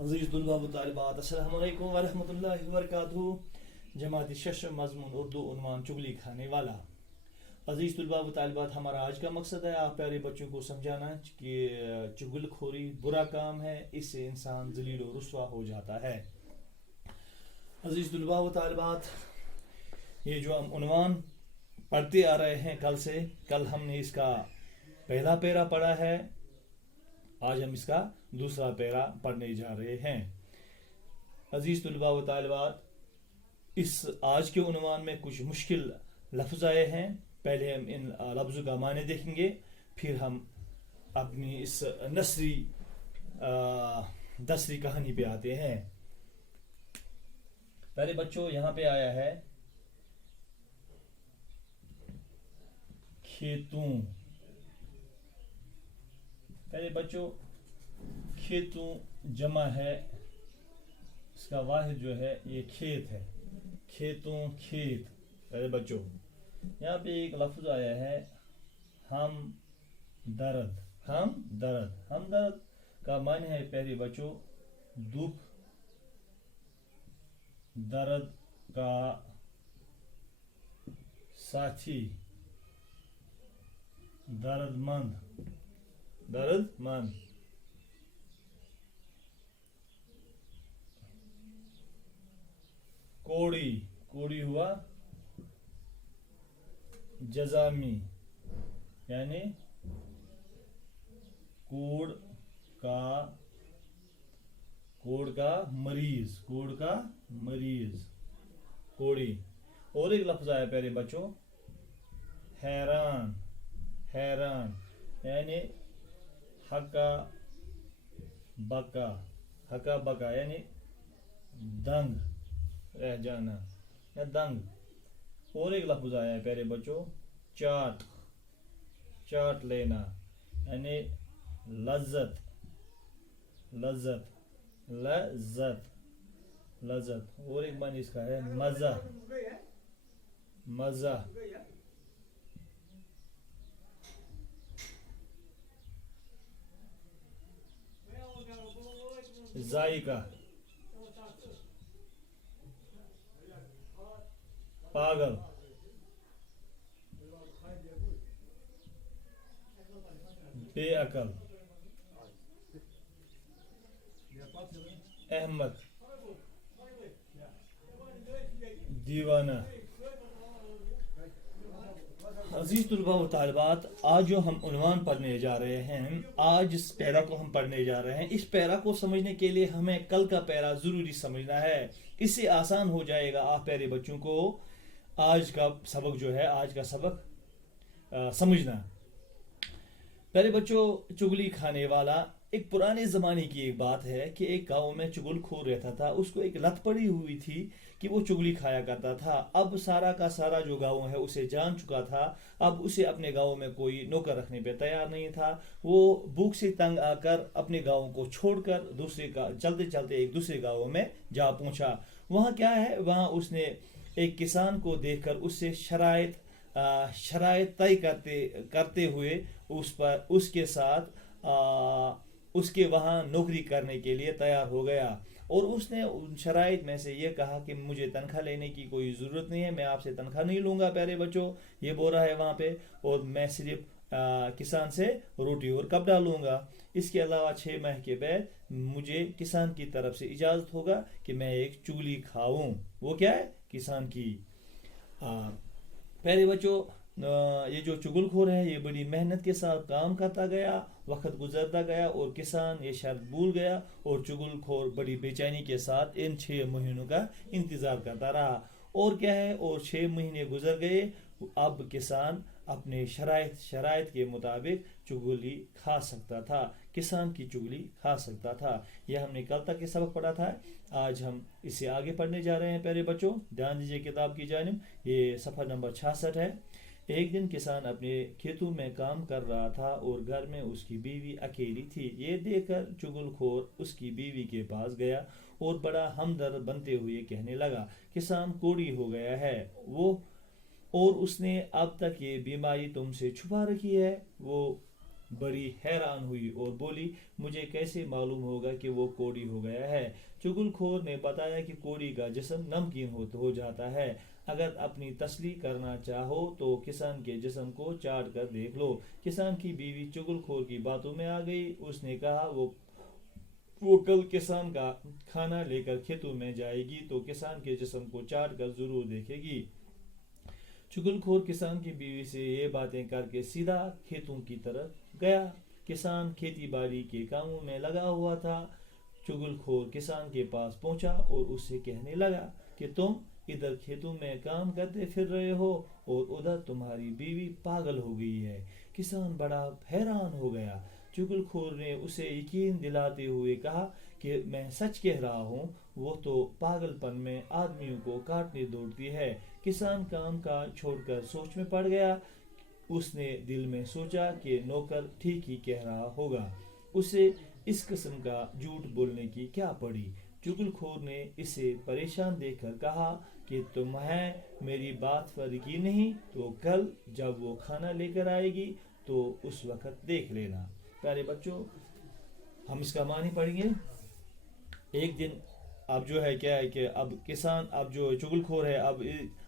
عزیز طلباء و طالبات، السلام علیکم ورحمۃ اللہ وبرکاتہ۔ جماعت شش مضمون اردو عنوان چگلی کھانے والا۔ عزیز طلباء و طالبات، ہمارا آج کا مقصد ہے آپ پیارے بچوں کو سمجھانا کہ چگل خوری برا کام ہے، اس سے انسان ذلیل و رسوا ہو جاتا ہے۔ عزیز طلباء و طالبات، یہ جو ہم عنوان پڑھتے آ رہے ہیں کل ہم نے اس کا پہلا پیرا پڑھا ہے، آج ہم اس کا دوسرا پیرا پڑھنے جا رہے ہیں۔ عزیز طلباء و طالبات، اس آج کے عنوان میں کچھ مشکل لفظ آئے ہیں، پہلے ہم ان لفظوں کا معنی دیکھیں گے، پھر ہم اپنی اس دسری کہانی پہ آتے ہیں۔ پہلے بچوں یہاں پہ آیا ہے کھیتوں۔ پہلے بچوں کھیتوں جمع ہے، اس کا واحد جو ہے یہ کھیت ہے، کھیتوں کھیت۔ پہلے بچوں یہاں پہ ایک لفظ آیا ہے ہم درد۔ ہم درد کا معنی ہے پہلے بچوں دکھ، درد کا ساتھی، درد مند۔ کوڑی ہوا جزامی، یعنی کوڑ کا مریض، کوڑی۔ اور ایک لفظ آیا پیارے بچوں حیران، یعنی ہکا بکا یعنی دنگ رہ جانا یا دنگ۔ اور ایک لفظ آیا ہے پیارے بچوں چاٹ لینا، یعنی لذت۔ اور ایک معنی اس کا ہے مزہ۔ ذائقہ، پاگل، بے عقل، احمق، دیوانہ۔ عزیز طلباء و طالبات، آج جو ہم عنوان پڑھنے جا رہے ہیں، آج اس پیرا کو ہم پڑھنے جا رہے ہیں، اس پیرا کو سمجھنے کے لیے ہمیں کل کا پیرا ضروری سمجھنا ہے، اس سے آسان ہو جائے گا آپ پیارے بچوں کو آج کا سبق سمجھنا۔ پیارے بچوں چگلی کھانے والا ایک پرانے زمانے کی ایک بات ہے کہ ایک گاؤں میں چگل خور رہتا تھا، اس کو ایک لت پڑی ہوئی تھی کہ وہ چگلی کھایا کرتا تھا۔ اب سارا کا سارا جو گاؤں ہے اسے جان چکا تھا، اب اسے اپنے گاؤں میں کوئی نوکر رکھنے پہ تیار نہیں تھا۔ وہ بھوک سے تنگ آ کر اپنے گاؤں کو چھوڑ کر چلتے ایک دوسرے گاؤں میں جا پہنچا۔ وہاں کیا ہے، وہاں اس نے ایک کسان کو دیکھ کر اس سے شرائط طے کرتے ہوئے اس کے ساتھ اس کے وہاں نوکری کرنے کے لیے تیار ہو گیا، اور اس نے ان شرائط میں سے یہ کہا کہ مجھے تنخواہ لینے کی کوئی ضرورت نہیں ہے، میں آپ سے تنخواہ نہیں لوں گا پیارے بچوں، یہ بول رہا ہے وہاں پہ، اور میں صرف کسان سے روٹی اور کپڑا لوں گا۔ اس کے علاوہ 6 ماہ کے بعد مجھے کسان کی طرف سے اجازت ہوگا کہ میں ایک چگلی کھاؤں۔ وہ کیا ہے؟ کسان کی۔ پیارے بچوں یہ جو چگل خور ہے یہ بڑی محنت کے ساتھ کام کرتا گیا، وقت گزرتا گیا اور کسان یہ شرط بھول گیا، اور چگل خور بڑی بے چینی کے ساتھ ان 6 مہینوں کا انتظار کرتا رہا۔ اور کیا ہے، اور 6 مہینے گزر گئے، اب کسان اپنے شرائط کے مطابق چگلی کھا سکتا تھا، کسان کی چگلی کھا سکتا تھا۔ یہ ہم نے کل تک یہ سبق پڑھا تھا، آج ہم اس سے آگے پڑھنے جا رہے ہیں پیارے بچوں، دھیان دیجیے کتاب کی جانب، یہ صفحہ نمبر 66 ہے۔ ایک دن کسان اپنے کھیتوں میں کام کر رہا تھا اور گھر میں اس کی بیوی اکیلی تھی۔ یہ دیکھ کر چگل خور اس کی بیوی کے پاس گیا اور بڑا ہمدرد بنتے ہوئے کہنے لگا، کسان کوڑی ہو گیا ہے، اور اس نے اب تک یہ بیماری تم سے چھپا رکھی ہے۔ وہ बड़ी हैरान हुई और बोली, मुझे कैसे मालूम होगा कि वो कोड़ी हो गया है। चुगलखोर ने बताया कि कोड़ी का जिस्म नमकीन हो जाता है। अगर अपनी तसल्ली करना चाहो तो किसान के जिस्म को चाट कर देख लो। किसान की बीवी चुगलखोर की बातों में आ गई। उसने कहा वो कल किसान का खाना लेकर खेतों में जाएगी तो किसान के जिस्म को चाट कर जरूर देखेगी। चुगलखोर किसान की बीवी से ये बातें करके सीधा खेतों की तरफ गया। किसान खेती बाड़ी के कामों में लगा हुआ था। चुगलखोर किसान के पास पहुंचा और उससे कहने लगा कि तुम इधर खेतों में काम करते फिर रहे हो और उधर तुम्हारी बीवी पागल हो गई है। किसान बड़ा हैरान हो गया। चुगलखोर ने उसे यकीन दिलाते हुए कहा कि मैं सच कह रहा हूँ, वो तो पागलपन में आदमियों को काटने दौड़ती है। किसान काम का छोड़कर सोच में पड़ गया। उसने दिल में सोचा कि नौकर ठीक ही कह रहा होगा, उसे इस किस्म का झूठ बोलने की क्या पड़ी। चुगलखोर ने इसे परेशान देखकर कहा कि तुम्हें मेरी बात पर यकीन नहीं तो कल जब वो खाना लेकर आएगी तो उस वक्त देख लेना। प्यारे बच्चों, हम इसका मानी पढ़ेंगे। एक दिन अब जो है क्या है कि अब किसान, अब जो चुगलखोर है, अब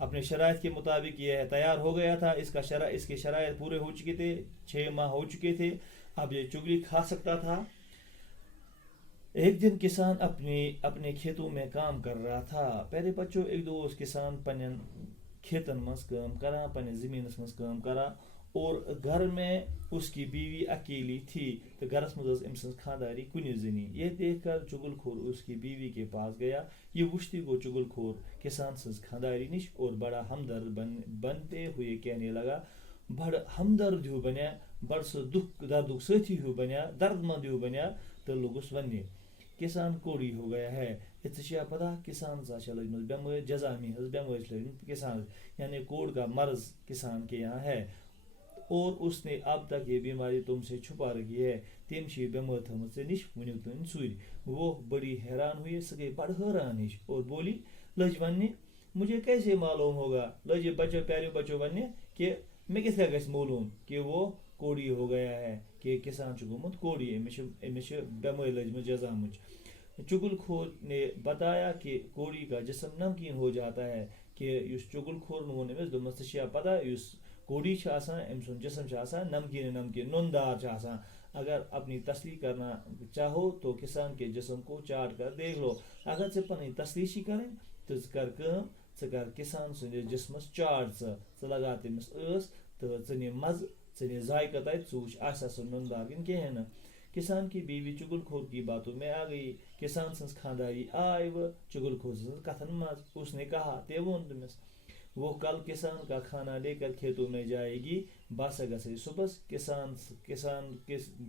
अपने शराइत के मुताबिक ये तैयार हो गया था। इसके शराइत पूरे हो चुके थे, 6 माह हो चुके थे। अब ये चुगली खा सकता था। एक दिन किसान अपने खेतों में काम कर रहा था। प्यारे बच्चों, एक दोस्त किसान पन्न खेतन मज काम करा, पन्न जमीनस मज काम करा और घर में उसकी बीवी अकेली थी तो घरस मज अम सज खानदारी कुन जनी। ये देखकर चुगलखोर उसकी बीवी के पास गया। ये वुश्ती गो चुगलखोर किसान सज खानदारी निश और बड़ा हमदर्द बनते हुए कहने लगा, बड़ हमदर्द हूँ बनिया, बड़ सो दुख दर्दुक साथी हूँ बनिया, दर्दमंद हूँ बनिया तो लोगुस वन्य किसान कोड़ी हो गया है। इतना पता किसान लजमत बेमार जजामी बेमार लगी किसान, यानी कोड़ का मर्ज किसान के यहाँ है और उसने अब तक ये बीमारी तुमसे छुपा रखी है। तेम बेमार थमत से निश वन तुम सुई। वो बड़ी हैरान हुई, सके बड़ हैरान निश और बोली, लज वन्य मुझे कैसे मालूम होगा। लज बच्चों प्यारे बच्चों वन्य कि मैं किस गस मालूम कि वो कोड़ी हो गया है, कि किसान गुमुत कोड़ी अमिश बेमार लजम जजामुच। चुगलखोर ने बताया कि कोड़ी का जिस्म नमकीन हो जाता है। कि चुगलखोर वोन अमिस दोमस पता कोड़ी अम सुन जिस्म नमकीन नमकीन नुनदार। अगर अपनी तसली करना चाहो तो किसान के जिस्म को चाट कर देख लो। अगर से पन तसली करें तो कर किसान सुंद जिस्मस चाट लगा तमिस तो चे मज चे जायका तत चूच सो नुनदार कहें। किसान की बीवी चुगलखोर की बातों में आ गई। किसान सज खानदारी आय व चुगलखोर सज कथन मज। उसने कहा ते वोन तमिस वो कल किसान का खाना लेकर खेतों में जाएगी। बस गई सुबह किसान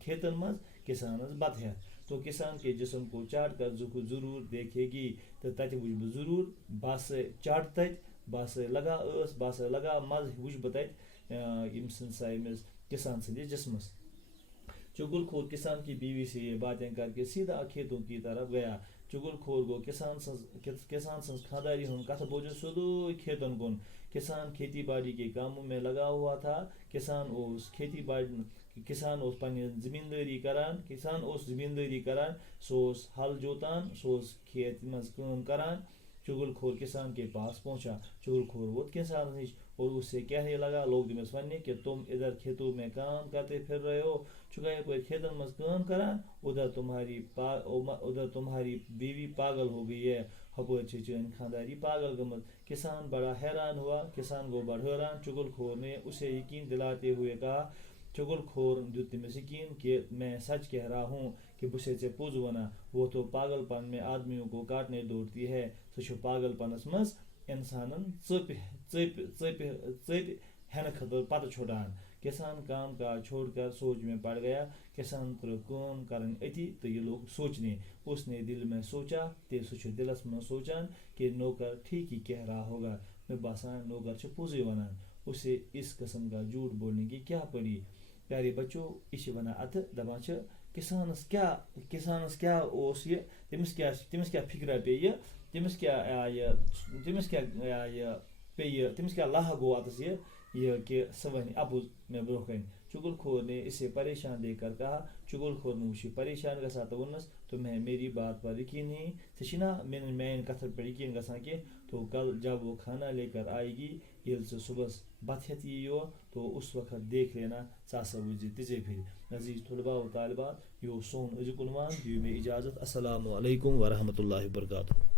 खेतन मज किसान बत है तो किसान के जिस्म को चाट कर जरूर देखेगी तो तत वुच जरूर बस चाट तत बस लगा मज वुच बत किसान सज जिस्मस। चुगलखोर किसान की बीवी से ये बातें करके सीधा खेतों की तरफ गया। चुगलखोर को किसान सज खानदारी हम कथ बोझ सोदो खेतन कुन। किसान खेती बाड़ी के कामों में लगा हुआ था। किसान जमींदारी करान, सोस हल जोतान, सोस खेत मज काम करान। चुगलखोर किसान के पास पहुंचा। चुगलखोर वो किसान निश और उससे कहने लगा, लोग दिमस वन्य कि तुम इधर खेतों में काम करते फिर रहे हो, चुका कोई खेतन मज काम करान, उधर तुम्हारी बीवी पागल हो गई है, हपर चन खानदारी पागल गमत। किसान बड़ा हैरान हुआ। किसान को बड़ा हैरान। चुगलखोर ने उसे यकीन दिलाते हुए कहा, चुगलखोर दुत तमिस यकीन कि मैं सच कह रहा हूँ कि बुसे से पुज वना, वो तो पागलपन में आदमियों को काटने दौड़ती है। सो पागलपनस मज इंसानन चप हेन खतर पत छुड़ान। किसान काम का छोड़कर सोच में पड़ गया। किसान तो काम करन अति तो ये लोग सोचने। उसने दिल में सोचा ते सो दिलस में सोचान कि नौकर ठीक ही कह रहा होगा। मैं बसान नौकर से पुजे वनान। उसे इस किस्म का झूठ बोलने की क्या पड़ी। प्यारे बच्चों, इस वना अत दपा किसानस क्या ओस ये तमिस क्या फिक्र पे ये तमिस क्या लाह गो अतस ये कि सह वन अपुज मे ब्रोह कन। چگل خور نے اسے پریشان دیکھ کر کہا چگل خور موشی پریشان گسا تو ونس تمہیں میری بات پر یقین نہیں سشنا مین کتھر پر یقین گسان کہ تو کل جب وہ کھانا لے کر آئے گی یل سے صبح بت ہیت یو تو اس وقت دیکھ لینا ساسا وزی تجے پھر عزیز طلباء و طالبات یہ سون ازیک عنوان دیو میں اجازت السلام علیکم ورحمۃ اللہ وبرکاتہ.